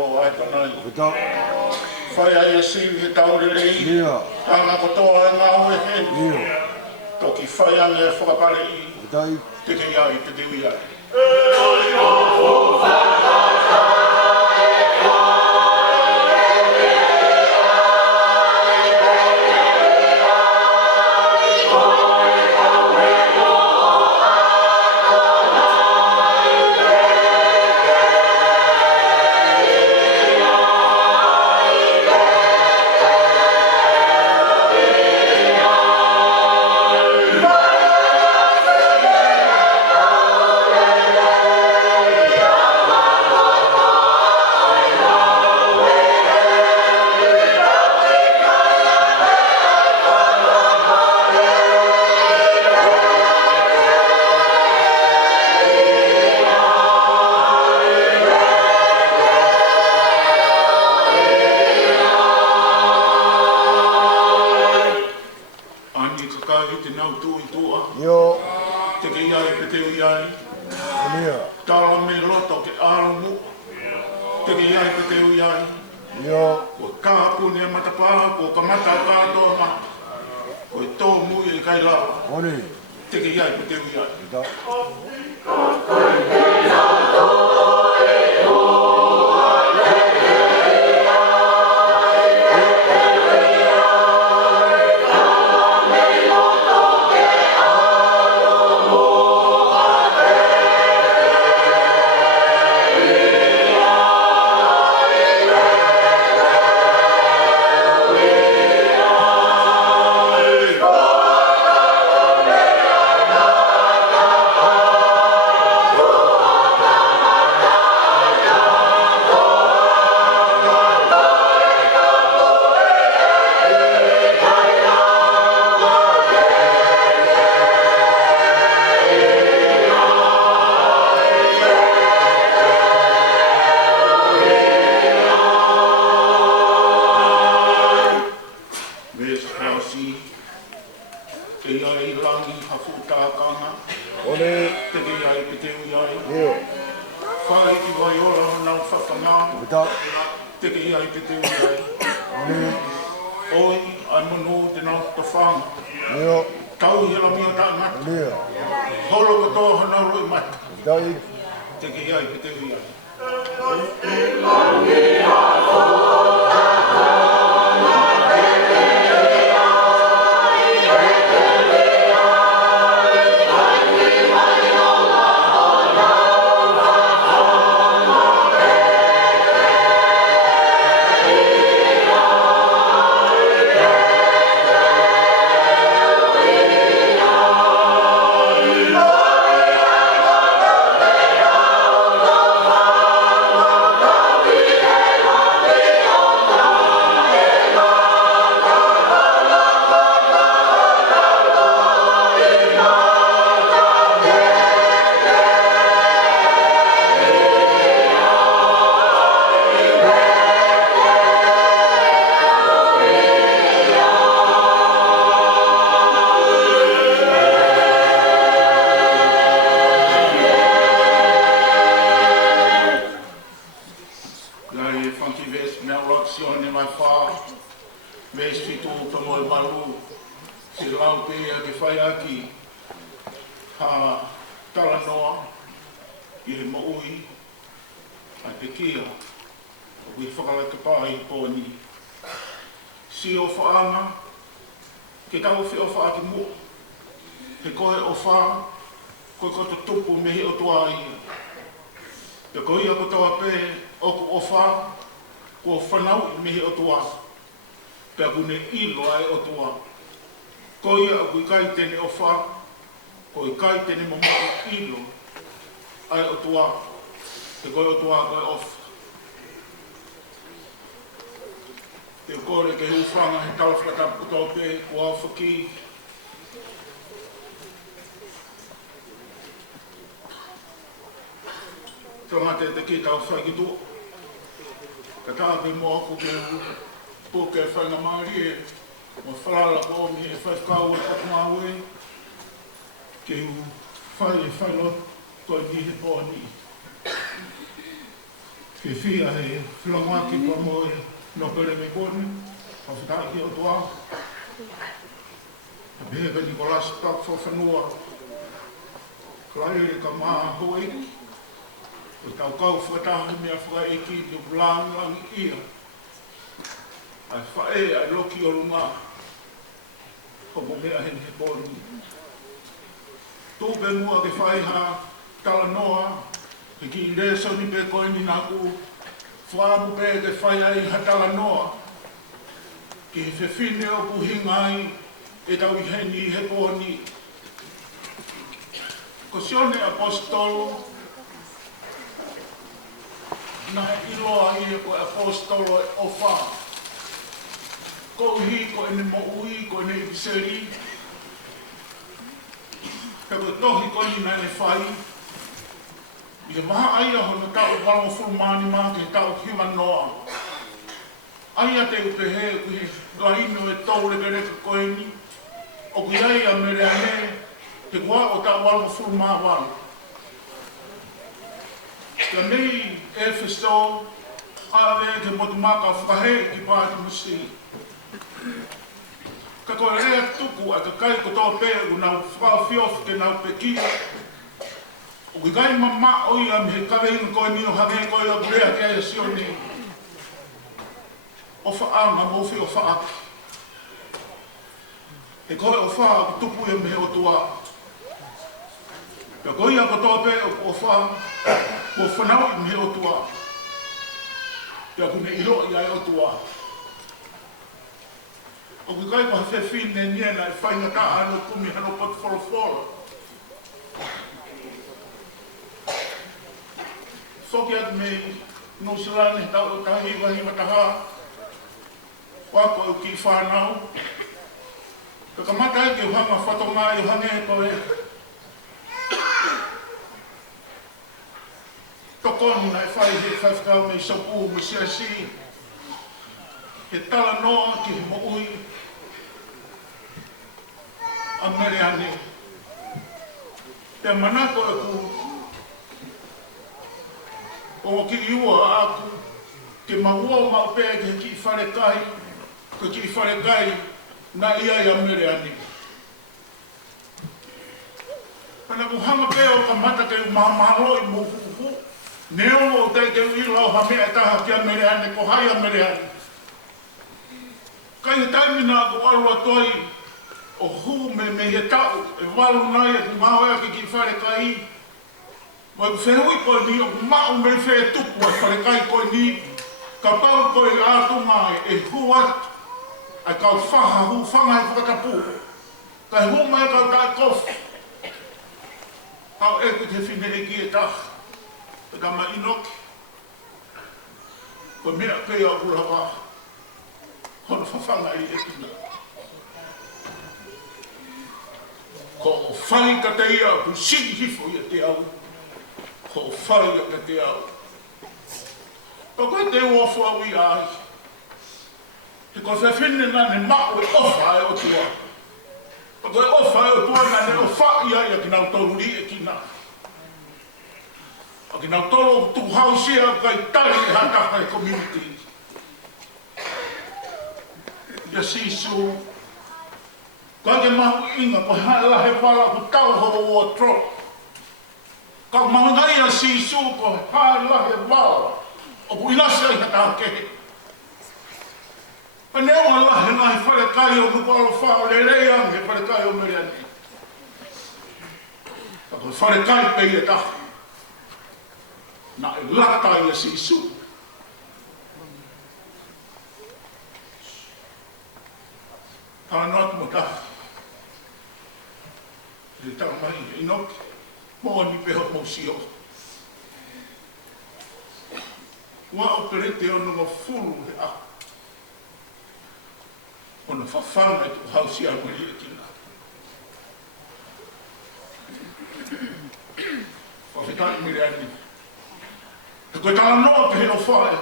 o ai tanai. Wita. Whai ai e siwi e taure rei. Ia. Tanga kotoa e ngā ue he. Ia. Toki whai ange e whakapare i. Wita i. Te kei ai, te dewi ai. Yo. Te kei ai, te teo iai. Ia. Tala me loto ke arongu. Te kei ai, te teo iai. Yo. Ko kāpune matapā, ko kamata kātoa ma. Ko e tō mui e kai lawa. Oni. Te kei ai, te teo iai. Wita. Te kore ke hufanga he tauwhata putope o awhaki. Tangate te ki tau whaki tō. Ka tāpe mo ako ke pōke whainga maari e. Mo whalala ko omi e whaikau e patungawe. Ke hu whai e whailo toi ni he pōni. Fia he whilongoa ki pa mo e no pere me kone, pa whitai ki o toa. A behe ka Nicolas tak whawhanua, klai ka maa hoi, o tau kau whatahi mea whai e ki te lang ia. Ai whae ai loki o runga, ko mo mea hen he kone. Tō pe mua ke whai ha tala noa, ke ki i reso ni pe koe ni naku, whaamu pe ke whai ai hatala noa, ki he whine o puhinga ai, e tau i heni he pōni. Ko sione apostolo, na he iloa i e koe apostolo e ofa. Ko uhi, ko ene mo ui, ko ene i piseri, ka koe tohi ko ni nai whai, i he maha aia hono tau walo fulmani maa ke tau hiwa noa. Aia te upe he ku he laino e tau reke reke koe ni, o ku iai a mere ane, te kua o tau walo fulmaa walo. Ka nei e whisto, ale ke motu maka whakahe ki pāti musi. Ka koe rea tuku a ka kai ko tō pēr ku nau whakawhiof ke nau pekia. O ki kai mamma oi am he kaweinga koe ni o hange koe o kurea ke aia sione. O whaanga mawhi o whaaki. E koe o whaa ki tupu e mehe o tua. Ka koe a ko tō pēr o whaa, ko whanau i mehe o tua. Ka kune ilo i ai o tua. O ki kai pa whine niena e whainga ta anu kumi hano pot wholofolo. Soki atu me no silane tau o tahi wahi mataha. Wako o ki whanau. Ka kamatai ke uhanga whatonga i uhange koe. Tokonu nai whai he whaiwhakau me sopu me siasi. He tala noa ki he mo ui. A mere ane. Te manako e ku. O ki iua aku. Ke maua o mau pēr ke ki whare kai. Ke ki whare kai. Na ia i a mere ane. Pana ku hanga pēr o ka mata ke mamalo i mo huhu. Neo o te ke uilo ha mea taha ki a mere ane. Ko hai a mere ane. Kai he taimina ko alua toi. O hu me he tau, e walu nai e ku mahoea ki whare kai. Mo e ku whenui koe ni, o ku mau me whare tupu e whare kai koe ni. Ka pau koe ātunga e hu atu. Ai kau whaha hu whanga e whakatapu. Kai hu mai kau tai kofi. Kau e ku te whine e ki e taha. E ka ma inoki. Ko mea kei a urawa. Hono whawhanga i e kina. Ko o whai ka te ia, ku sigi hifo i a te au. Ko o whai ka te au. Ka koe te uofu au i ai. He ko whine nane mao e ofa e o tua. Ka koe ofa e o tua nane o whai ai a ki nau toruri e ki nā. A ki nau toro tu hausia kai tari e hataka e community. Ia sisu. Ka ke mahu inga ko hala he pala ku tau ho o tro. Ka mangai a sisu ko hala he pala. O ku inasa i hata ke. Pa neo ala he nai whare kai o nuku alo whao le reang he whare kai o mere ane. Ka ko whare kai pei e taha. Na e lata i a sisu. Ka not mo taha. Te tau mai e inoki, mo ni peho mo sio. Wa o perete o nunga furu he a. O na whawhanga e tu hausi a mui e kina. Whawhetani mire ani. Te koe tala noa pe he o whae.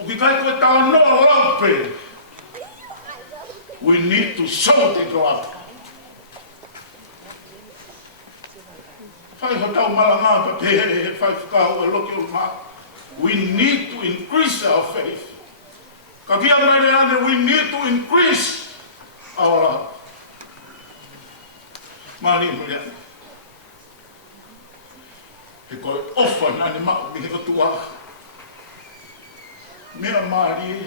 O ki kai koe tala noa laupe. We need to show the God. Whai ho tau malanga pa pehe he whai whakau a loki o maa. We need to increase our faith. Kakia mereane, we need to increase our love. Mali mereane. He koe ofa nani mako mi he katua. Mea mali.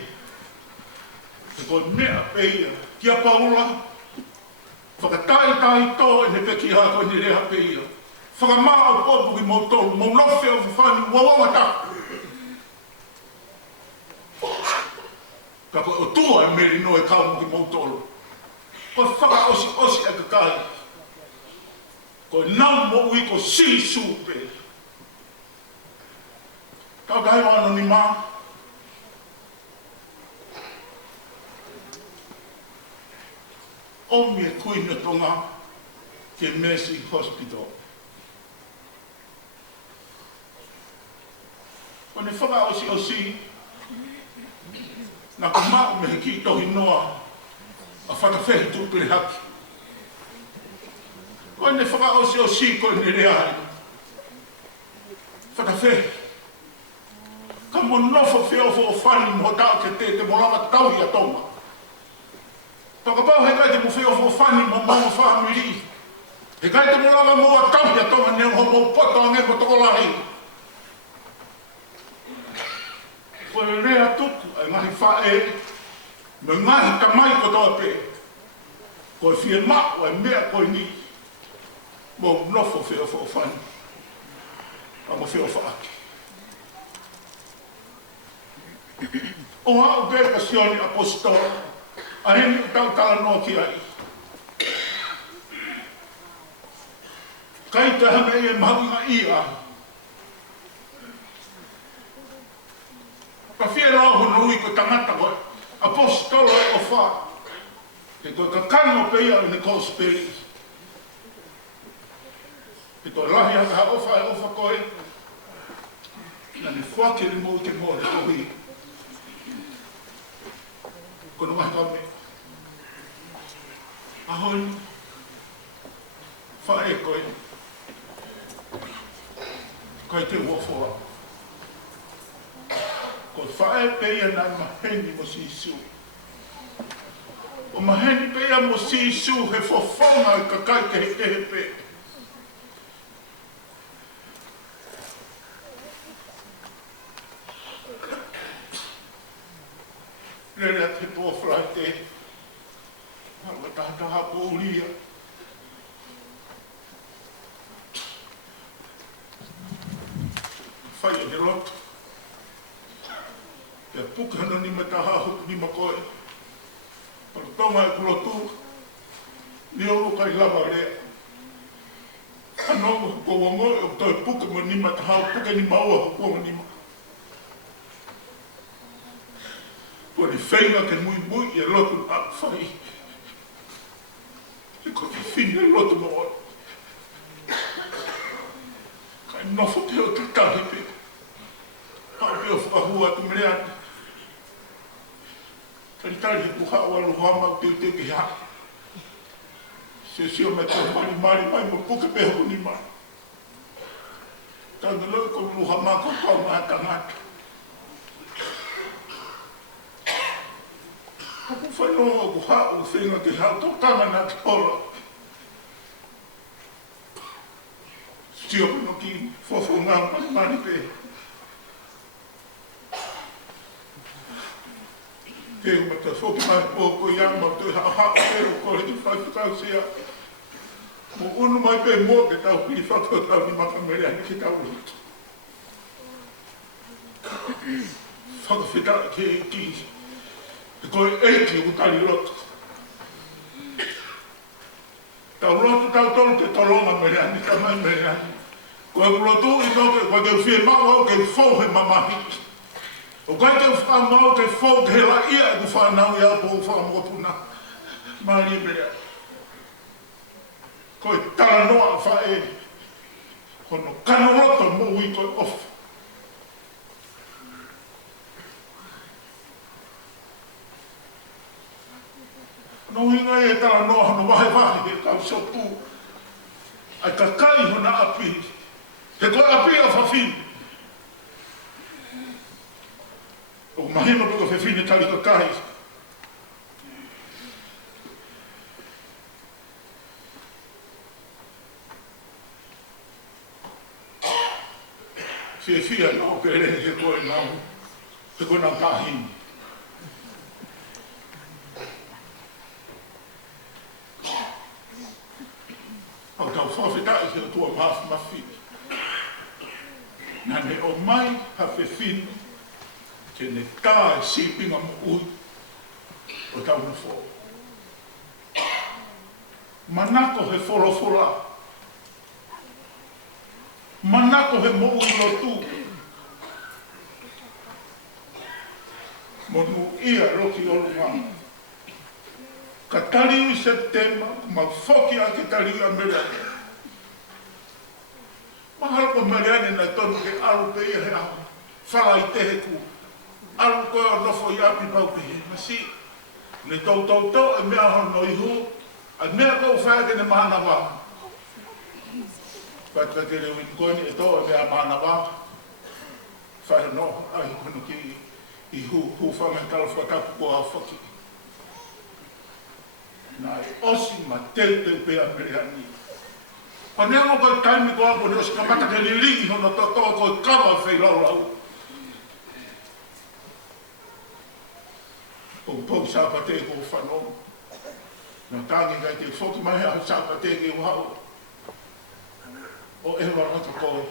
He koe mea peia. Kia paula. Whakatai tō e ne peki hako ni rea peia. Whakamaa o popu ki mau tolu. Mau lofe o whawhani wawawa taku. Ka koe o tua e meri no e kaumu ki mau tolu. Koe whaka osi e kakai. Koe nau mo ui ko si supe. Kau kai wano ni maa. O me kuina tonga ke Mercy Hospital. O ne whaka osi na ka mao me ki tohi noa a whakawhehi tupere haki. O ne whaka osi ko ne rea whakawhehi. Ka mo nofo whio o whani mo tau ke te morama tauhi a tonga. Whakapau he kai te mo whio o whani mo mau whamiri. He kai te morama mo a tauhi a tonga ne ho mo poto a nge mo toko lahi. Koe rea tutu ai ngahi whae, me ngahi tamai ko toa pe. Koe whie mako ai mea koe ni, mo nofo whio o whani. A mo whio whaaki. O hao beka sioni apostol, a heni tau tala noa ki ai. Kai te hame e mahunga ia. Ka whie rauhu nui ko tangata koe, apostolo e o wha. E koe ka kano peia o Nicole Sperry. E toi lahi haka ha ofa koe, na ne whakere mo te mo ne tohi. Kono mahi kame. Ahoi, whae koe. Kai te uafoa. Ko whae peia nai maheni mo sisu. O maheni peia mo sisu he whawhonga i ka kai te he pe. Rere a te pōwhrai te. Hawa tahataha po uria. Whai o he roto. Kia pukana ni me taha huku ni makoe. Para tonga e kulotu. Ni oro kai lava rea. Anonga ko wango e o toi puka mo ni ma taha puka ni maua hukua mo ni ma. Ko ni whainga ke mui e lotu a whai. E ko ki whina e lotu mo oi. Kai nofo te o tatahi pe. Pai pe o whakahua tu mreata. Kai tari ku hawa luhama te te ke ha. Se sio me te mari mai mo puke pe ho ni mai. Tanga lo ko luhama ko tau ma tangata. Aku whanonga ku hao whenga te hao tō tanga nā te ora. Sio no ki fofo ngā mani pe. Te umata whoki mai pōko i ama tu hao pero kore ki whakitau sea. Mo unu mai pe mō ke tau pili whakatau ni makamere ani ki tau rito. Whakawhita ke ki. E koe eiki o tari roto. Tau roto tau tolu te toronga mere ani, kamai mere ani. Koe kulotu i toke, koe ke whie mako au ke whauhe mamahi. O koe ke whamau ke whau ke la ia e ku whanau i apo o whamopuna. Mari mere ani. Koe tala noa whae. Kono kano roto mo ui koe ofa. No hinga e tala noa hano wahe e kau sopu. Ai ka kai hona api. He koe api a whawhini. O mahima puka whewhine tali ka kai. Whia nao ke re he koe nao. He koe nao kahini. Au tau whawhetai ki o tua mafu mawhi. Nā ne o mai ha whewhine ke ne tā e sipinga mo ui o tau na whō. Manako he wholofola. Manako he mo ui no tū. Monu ia roki o lunga. Ka tariu i Septemba, ma whoki a ke tariu a Mereane. Mahalo ko Mereane na tonu ke aru pe ia he aho. Whala i tehe ku. Aru koe o nofo i api pau pe he. Masi, le tau tau tau e mea hon no ihu. A mea kou whaake ne mahana wā. Pata ke reu i koeni e tau e mea mahana wā. Whae no, ai kono ki i hu whangan tala whatapu ko a whaki. Nā e osi ma teu teu pe a Mereani. Pa nea mo kai taimi ko ako ne osi ka mata ke liringi hono totoa ko i kawa whai lau lau. O pau sāpate ko whanau. Nā tāngi ngai te whoki mai a sāpate ke wahau. O e warata koe.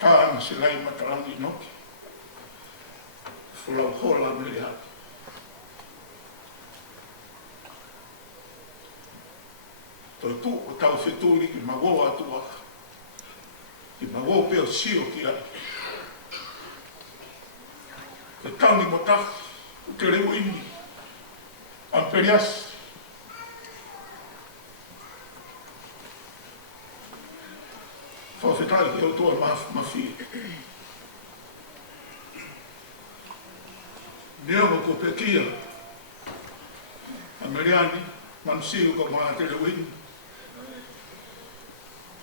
Tāna se lai matarangi noki. Whulau hola Mereani. Toi tu o tau wheturi ki mago atua. Ki mago peo sio ki ai. Te tauni mo tak, te reu imi. Amperias. Whawhetai ki o toa mawhi. Nea mo ko pekia. A Mereani, mansiu ko maa te reu imi.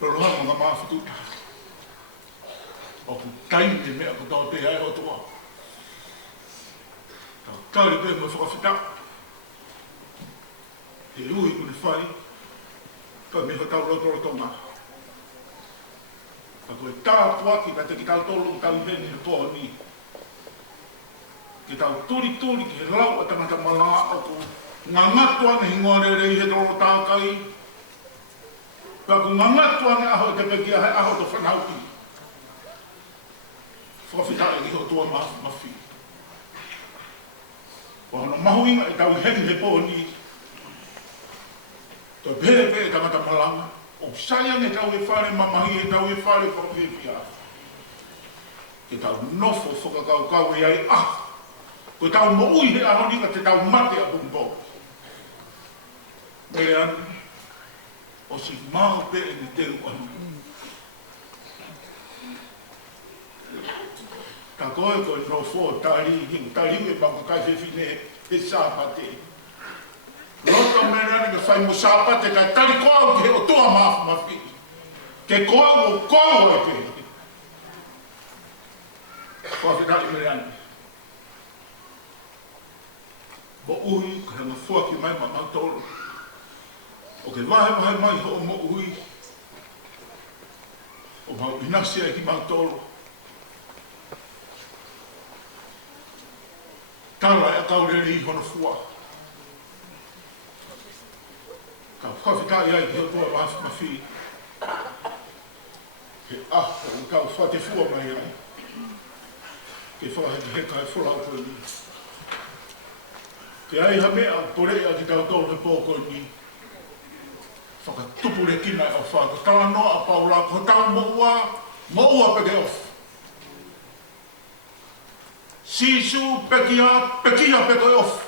Rolohanga ngā mawhatuta. O ku taimi mea ko tau te ai o toa. Tau kauri pe mo whakawhita. He ui kune whai. Ka me ho tau roto tonga. Ka koe tā puaki ka te ki tau tolu tau heni he toa ni. Ki tau turi ki he lau a tangata malaa o ku ngā ngatua ne hingoa rei he tolo tākai. Ka ku ngangatu ane aho te pekia hai aho to whanau ki. Whawhita e ki ho tua mawhi. Wahano mahuinga e tau heni he pōni. Toi pere pere tangata malanga. O sayang e tau e whare mamahi e tau e whare whawhewhia. Ke tau nofo whakakau kau e ai ah. Ko tau mo ui he aho nika te tau mate a bumbo. Mereani. O si mau pe e ni teu anu. Ta koe koe no fō tari hingu, tari hingu e bangu kai whewhine he sāpate. Roto Mereani ka whai mo sāpate kai tari koau ke o toa mafu mawhi. Ke koau o koau e pe. Koa whitari Mereani. Mo ui ka hanga fuaki mai ma mautoro. O ke wahe mai ho mo ui. O mau inasia e ki mautoro. Tala e a kaurere i hono fua. Ka whawhitai ai ki o toa wafu mawhi. Ke aho o kau whate fua mai ai. Ke whaheki heka e whulau koe ni. Ke ai ha mea porea ki tau tolu he pōko ni. Whakatupu re kina e o whāko. Tawa noa a paula ko tau mo ua peke off. Sisu pekia peke off.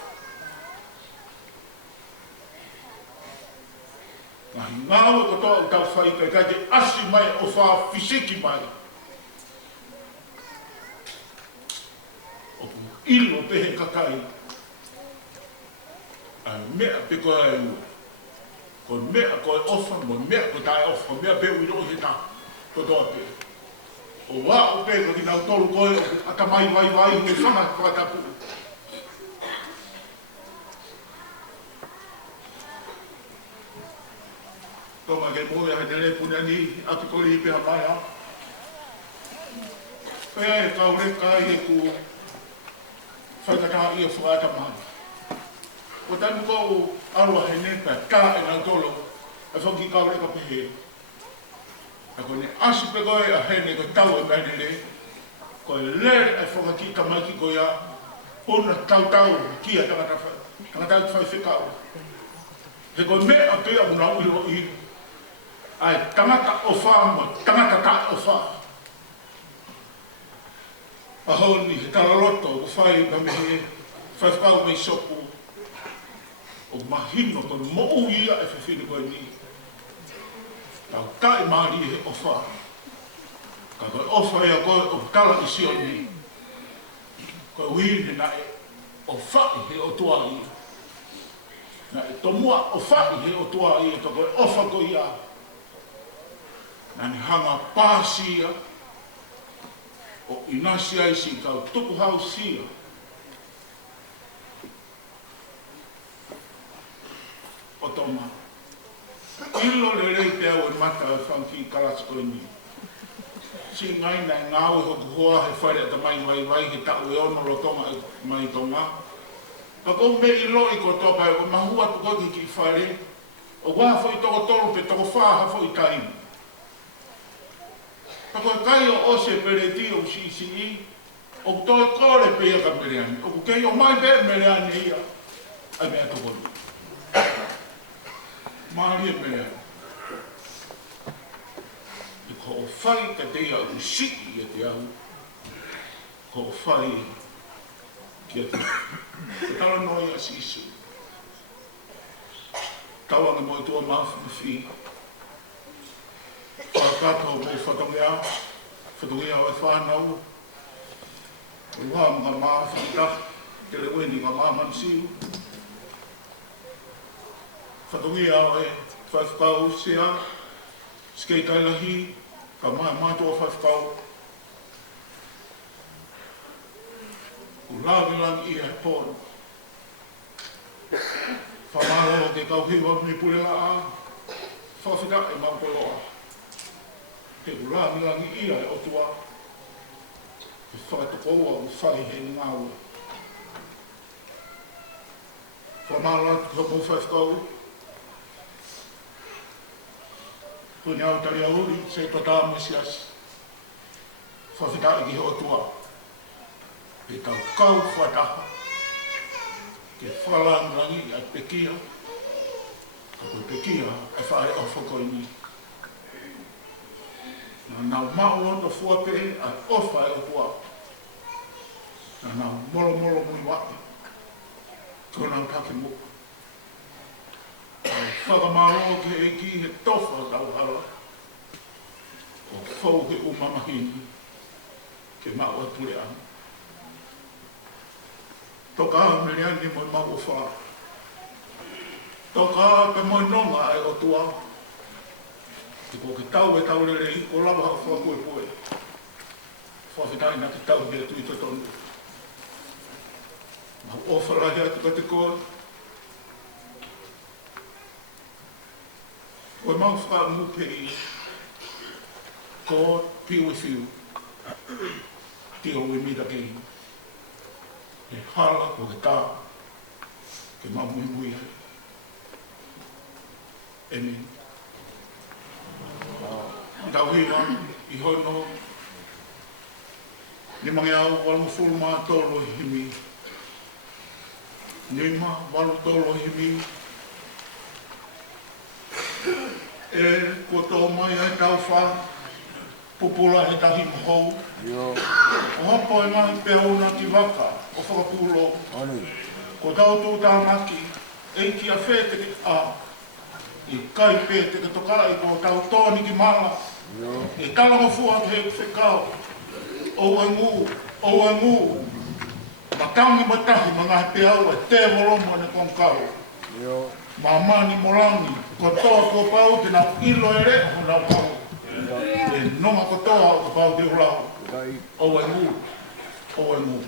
Ngahi ngāua ko toa u tau whaika kai te asi mai o whā fisiki mai. O ku ilo pehe kakai. Ai mea peko ai ua. Ko mea koe ofa, mo mea ko tae ofa, ko mea peu i rohi he tā, ko toa pe. O wā o pēka ki nau tolu koe o atamai vai vai me whanga whatapu. Tonga ke moe a te lepuna ni atu kori i pēha mai a. Pēa e kaure kai e ku whaikata i a whaata mai. O tanu kou arua he nepa tā e nau tolo e whanki kaure ka pehe. Ako ne asu pe koe a hene ko tau e mene le. Ko e lere e whakaki ka maiki koe a puna tau ki a tangata whai whikau. He koe me a pēa una uiro i. Ai tangata o whāma, tangata ta o whā. A honi he taraloto o whai ka mehe whai whakau mei sopu. O mahino ko mo uia e whiwhiri koe ni. Tau tai maari he ofa. Ka koe ofa ea koe o tala i sio ni. Koe uine na e o whai he o tua ia. Na e tomua o whai he o tua ia. Ka koe ofa koe ia. Na ni hanga pāsia. O inasi aisi kau tuku hau sia. O toma. Ilo le rei te au e mata e whanki karats koe ni. Si ngai nai ngāu e hoku hoa he whaere ata mai vai he tau e ono lo tonga e mai tonga. Ka kou me ilo i ko topa e o mahua tu koki ki whaere. O waha fo i toko tolu pe toko whaha fo i taimi. Ka koe kai o ose pere ti o si i. O toi kore pe ka mereani. O kei o mai pe mereani ia. Ai mea toko ni. Maari e mea. I ko o whai ka te au siki e te au. Ko o whai ki a te. Te tala noi a sisu. Tawanga mo i tua mafu na whi. Whakato mo whatongia. Whatongia o e whanau. Uha mga maa whakita. Te le weni mga maa mansiu. Whatongia o e whawhikau sea, skei kailahi, ka mātua whawhikau. U lāwilangi i e pōru. Whamaro o te kauhiwa mi purela a, whawhita e maukoloa. Te u lāwilangi i e otua, e whakatokoua u whai he ngāua. Whamaro atu ka mō whawhikau, Kuni au tari auri, se tata mesias. Whawhita i ki ho tua. Pe tau kau whataha. Ke whalangangi a pekia. Ka koe pekia e whae au whakoi ni. Nā nau mao ono fuape a ofa e o tua. Nā nau molo mui waki. Tōnau take mo. Whakamaro ke e ki he tofa tau hala. O whau he umamahini. Ke mau ature anu. Toka meriani mo mau o wha. Toka pe mo nonga e o tua. Te ko ke tau e tau rere i ko lava hau wha poe. Whawhitai na ke tau hea tui tonu. Mau ofara hea tuka te koa. Koe mau whakamupe i God be with you. Deal with me again. E hala ko ke tā. Ke mau mui hai. Amen. Tau hiwa i hono. Ni mangi au walu fulma tolo himi. Nima walu tolo himi. E ko tō mai ai tau wha, pupula he tahi mohou. O hapa e mahi pēa una ki waka, o whakapulo. Ko tau tō tā maki, e ki a whē te a, i kai pē te tokara i ko tau tōni ki mala. E talanga fua te he whekau. O e ngū. Matangi matahi mga he pēa ua, te wolomo ne konkau. Mamani molangi, ko toa ko pau te nau ilo ere, o nau pau. E nonga kotoa o ka pau te urao. O e ngu. O e ngu.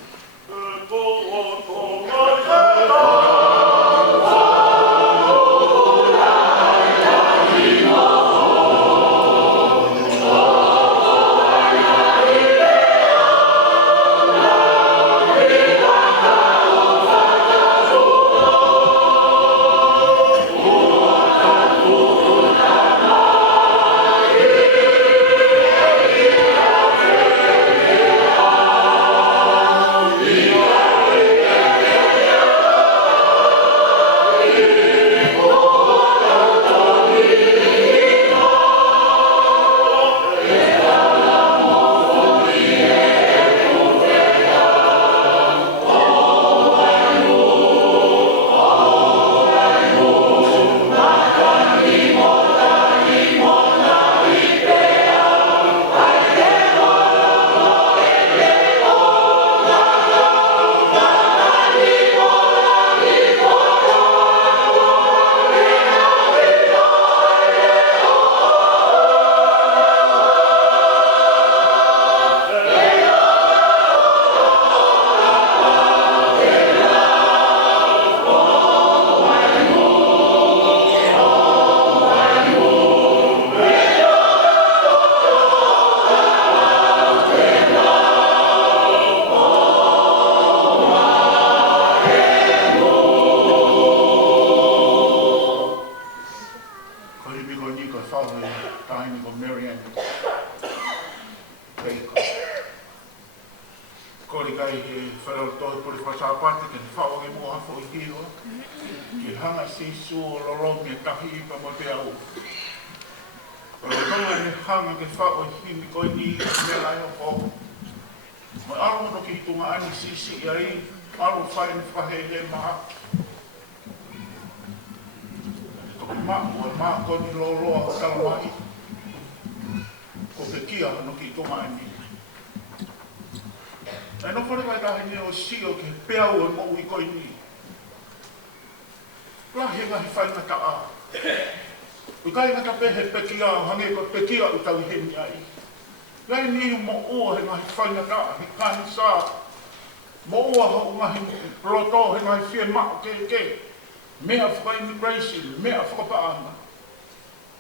Mea whaka immigration, mea whakapaanga.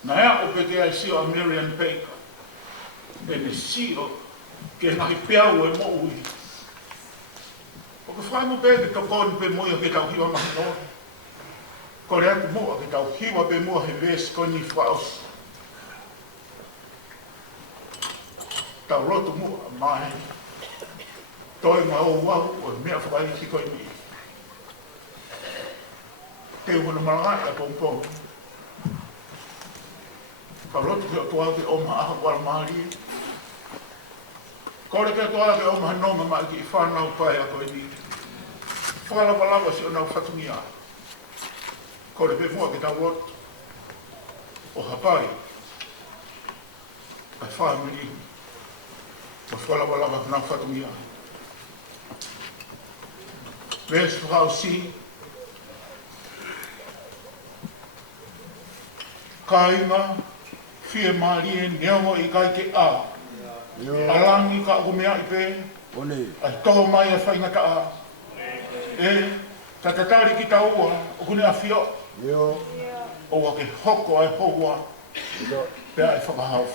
Na ea o peke ai sio a Marian Baker. E me sio ke ngahi peau e mo ui. O ke whai mo peke tau koni pe moia ke tau hiwa mahi nō. Ko rea ku mua ke tau hiwa pe mua he ves koni whaos. Tau roto mua mai. Toi ma o wau o mea whaka i ki koi ni. Te wana maranga e pompong. Ka roto ke o toa ke o maa wala maari. Kore ke o toa ke o maha nonga maa ki i whanau pai a koe ni. Whakalawalawa si o nau whatungi a. Kore pe mua ke tau roto. O hapai. Ai whamiri. O whakalawalawa nau whatungi a. Ves whakao si. Kainga, fie marie, neongo I kai ke a. Alangi ka umea I pe. Ai toho mai a whaingata a. E, tatatari ki ta ua, o kune a fio. O wa ke hoko ai hoa. Pea ai whakahau.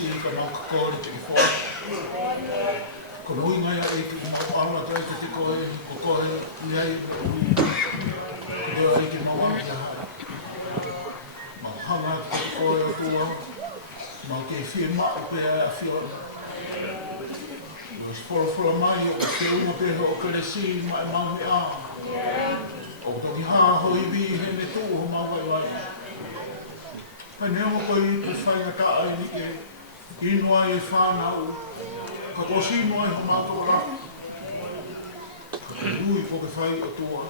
si ka mau ka kore te fo. Ko nui ngai a eiki mau ala kai te koe, ko koe iai ko deo eiki mau ala te hara. Mau hanga te koe o tua, mau ke fie maa pe a fiona. Os fora mai o te uma pe o kelesi mai mau me a. O toki ha hoi vi he ne tu ho mau vai vai. Ai neo koi pe whainga ta ai ni ke inua e whanau. Ka kosi mai ho mau tō ra. Ka lui ko ke whai o tua.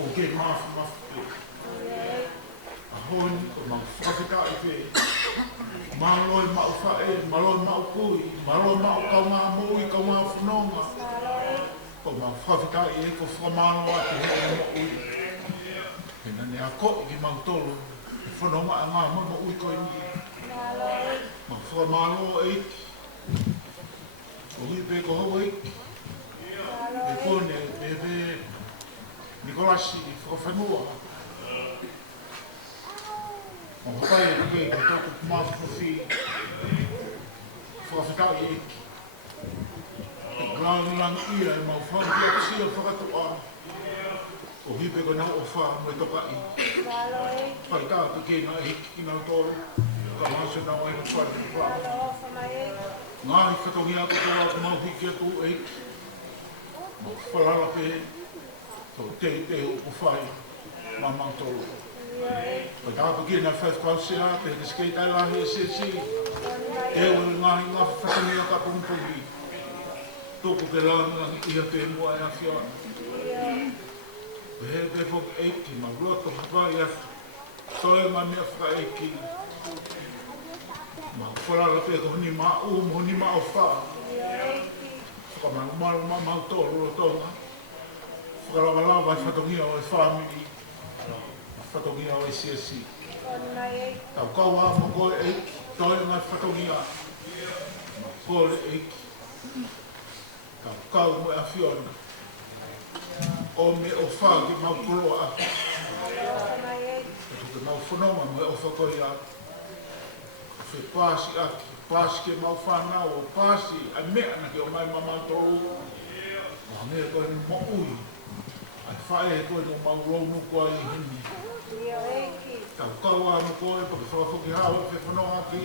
O ke mafu mafu. A honi o mau whakita i pe. Maloi mau whae, maloi mau kui, maloi mau kaunga mui, kaunga whanonga. O mau whawhita i e ko whamano a te hea mo ui. Hena ne a koi ki mau tolo, i whanonga a ngā mo ui koi ni. Mau whamano e iki. O hui pe ko hau eiki. E kone, bebe, Nikolasi, i whakawhanua. O hapai e kei te tōku kumawhawhi, whakawhitau i eki. E grāngilang ia e mau whawhi a sia whakatoa. O hipe ko nau o wha mo e toka i. Whaitau te kei nā eki ki nau tōru. Ka māsa nau e na whare te wha. Ngā i whatongi a katoa ku mau hiki atu eki. Mau whalala pe, tō te upu whai, mā mau tōru. O tāpa ki nā whaiwhau sea, te te skei tai lahi e se si. E o ngā whatangi a ka pungpungi. Tōku ke langi ia te mua e a whiana. O he te whok eiki, ma roto hapai a toi ma mea whaka eiki. Ma wharala pe ko honi mā honi mā o wha. Whaka maru mau tōru o tonga. Whakalawala vai whatongia o e whamiri. Whatongia o e siasi. Tau kaua mo koe eiki, toi ngai whatongia. Ma kore eiki. Tau kau mo e a whiona. O me o wha ki mau koroa aki. Ke mau whanonga mo e o whakoi aki. Whe pāsi aki, pāsi ke mau whanau o pāsi a mea na ke o mai mamau tōu. Wa mea koe ni mo ui. Ai whae koe no mau rounu koe i hini. Tau kaua mo koe, pa ke whawhoki hao e whanonga ki.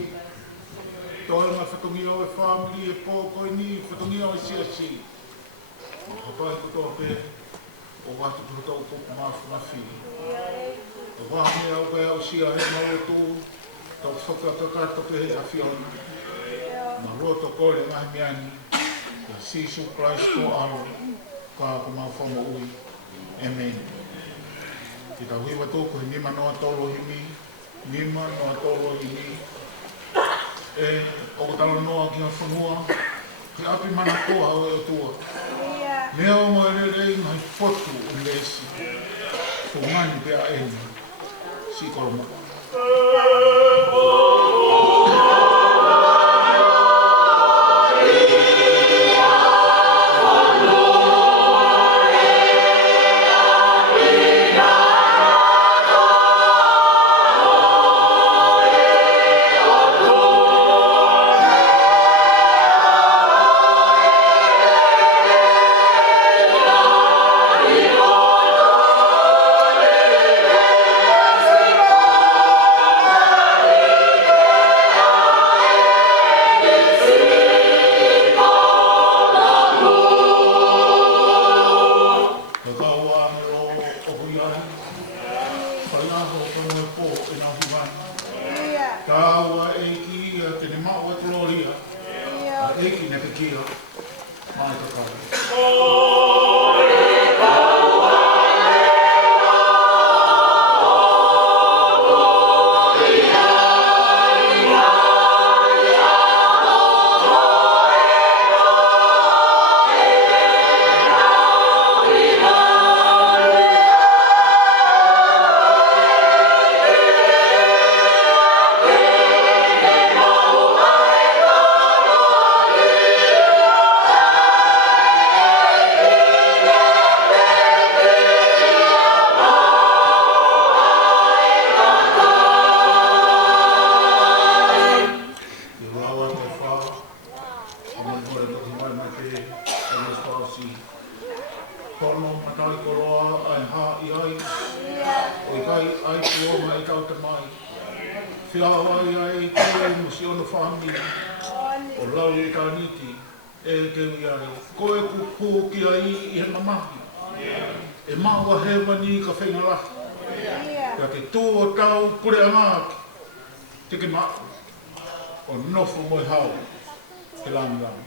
Toi mai whatongia o e whamiri e pō koe ni, whatongia o e siasi. Ma hapai ko tō pe, o watu kuru tau kuku mafu mawhi. O wahame au koe au sia he mau tū, tau whakatakato pe he a whiona. Ma roto kore ngahi miani, ka Sisu Christ ko aro, ka ko mau whamo ui. Amen. Ki tau hiwa tōku he nima noa tolo himi, nima noa tolo himi. E o ko talo noa ki a whanua, ki api mana koa au e o tua. Mea o mo e rei ngai potu o lesi, ko ngani pe a eni, si koromo. Yeah. awa ia e te mo si ono whami. O lau e ka niti e te ia e. Ko e kupu ki a i he mamahi. E maua he wani ka whenga lahi. Ka te tō o tau kure angāki. Te ke maa. O nofo moi hau. Te langi langi.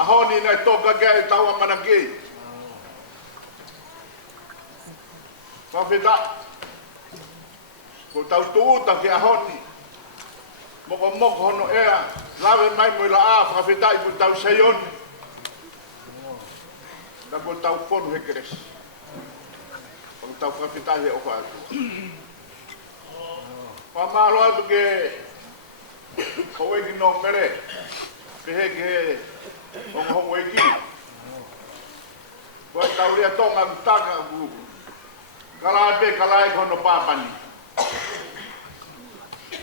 Ahoni na toka gaya tawa managi. Whawhita, ko tau tuuta ki ahoni. Moko moko hono ea, lawe mai mo ila a, whawhita i ko tau seioni. Na ko tau whonu hekeres. Ko tau whawhita he oka atu. Whamalo atu ke, koe ki no pere, ke he ke he, ongo hongo e ki. Koe tau rea tonga mtaka ku. Kalai pe kalai kono papani.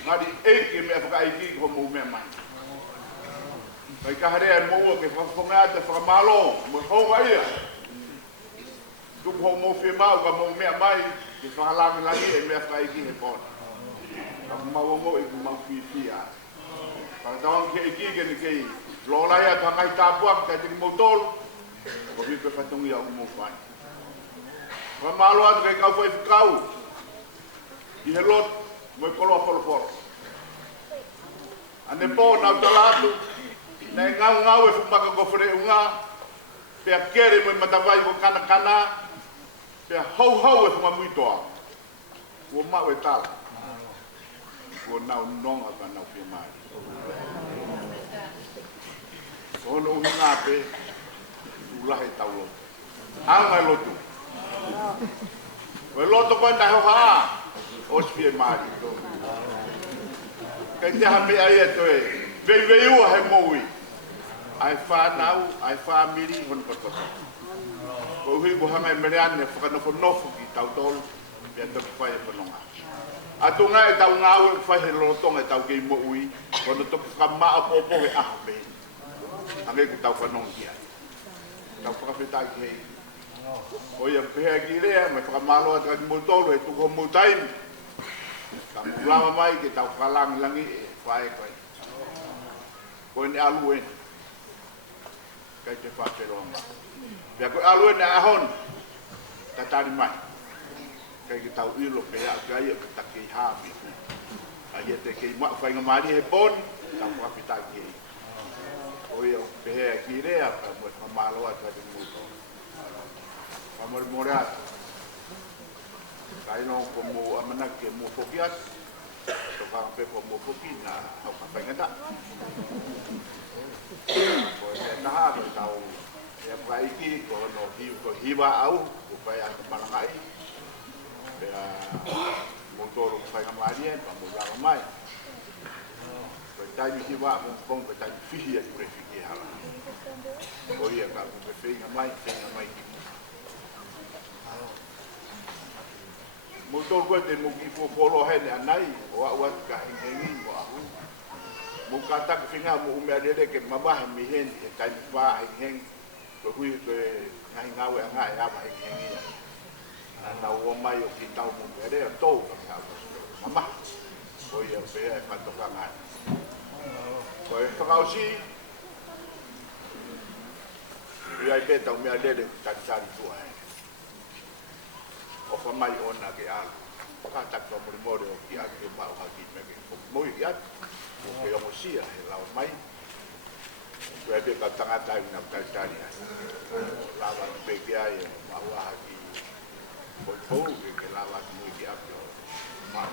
Ngari eiki mea whakaiki ko mou mea mai. Kai kaharea e moua ke whawhonga te whakamalo, mo honga ia. Tuku hou mou whimau ka mou mea mai, ke whakalami langi e mea whakaiki he kona. Ka mau mo e ku mau whiwhia. Whakatawang ke eiki ke ni kei. Lola ia takai tāpuak kai tiki mou tolu. Ko hipe whatungi au mou whai. Wa malo atu kai kau whai whikau. I he lot, mo i koloa polopolo. Ane po nau talatu, nei ngau e whumaka ko where unga, pia kere mo i matawai ko kana, pia hau e whuma muitoa. Ua mau e tala. Ua nau nonga ka nau pia mai. Ono uhi ngā pe, ulahe tau lotu. Anga e lotu. O e loto koe nai hoha, ospi e maari. Kei te hame ai e toe, vei ua he moui. Ai whanau, ai whamiri, hon pakoto. Ko hui ko hanga merian ne whakanofo ki tau tolu pia toki whai e whanonga. Atu ngā e tau ngā ue whai he lotonga e tau kei mo ui kono toki whakamā a popo he aho me. Hange ki tau whanonga ki ai. Tau whakawhitai ki hei. O ia pehea ki rea me whakamāloa taka ki mo tolu e tuko mo taimi. Ka mulama mai ki tau whakalangi langi e whae koe. Koe ne alu e. Kai te whakeronga. Pia koe alu e ne ahon. Tatari mai. Kai ki tau ilo pehea kai e ka kei hāmi. A ia te kei whainga maari he poni. Tau whakawhitai ki hei. O ia pehea ki rea ka mo whakamāloa taka ki mo tolu. Pamore more atu. Kai no ko mo amana ke mo fokias. To ka pe ko mo foki na au ka pengata. Ko e na ha ke tau. E pai ki ko no hiwa au ko pai atu palangai. Pe mo toro ko pai ngamarie pa mo la mai. Ko tai mi hiwa mo pong ko tai fihi e prefiki hala. Ko ia ka ko pe ngamai Motor ko te mo ki polo hene anai o wa ka hengi mo ahu mo kata ka finga mo umeadere ke mabah mi hen e tai pa heng ko hui ko ngai ngawe ngai apa hengi na o mai o ki tau mo ere to ka mama ko ia pe e pa to ka ngai ko e whakausi ia pe tau umeadere ka tsari tua o fa mai ona ke ala ka ta ko mo o ki a ke ma o ki me ke mo ia ke o sia he la mai ko e ka tanga tai na ka tani la va pe ke ai ma wa ki ko ke la va ki ki a ko ma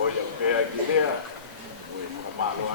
o ia pe a ki rea o ma lo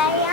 好。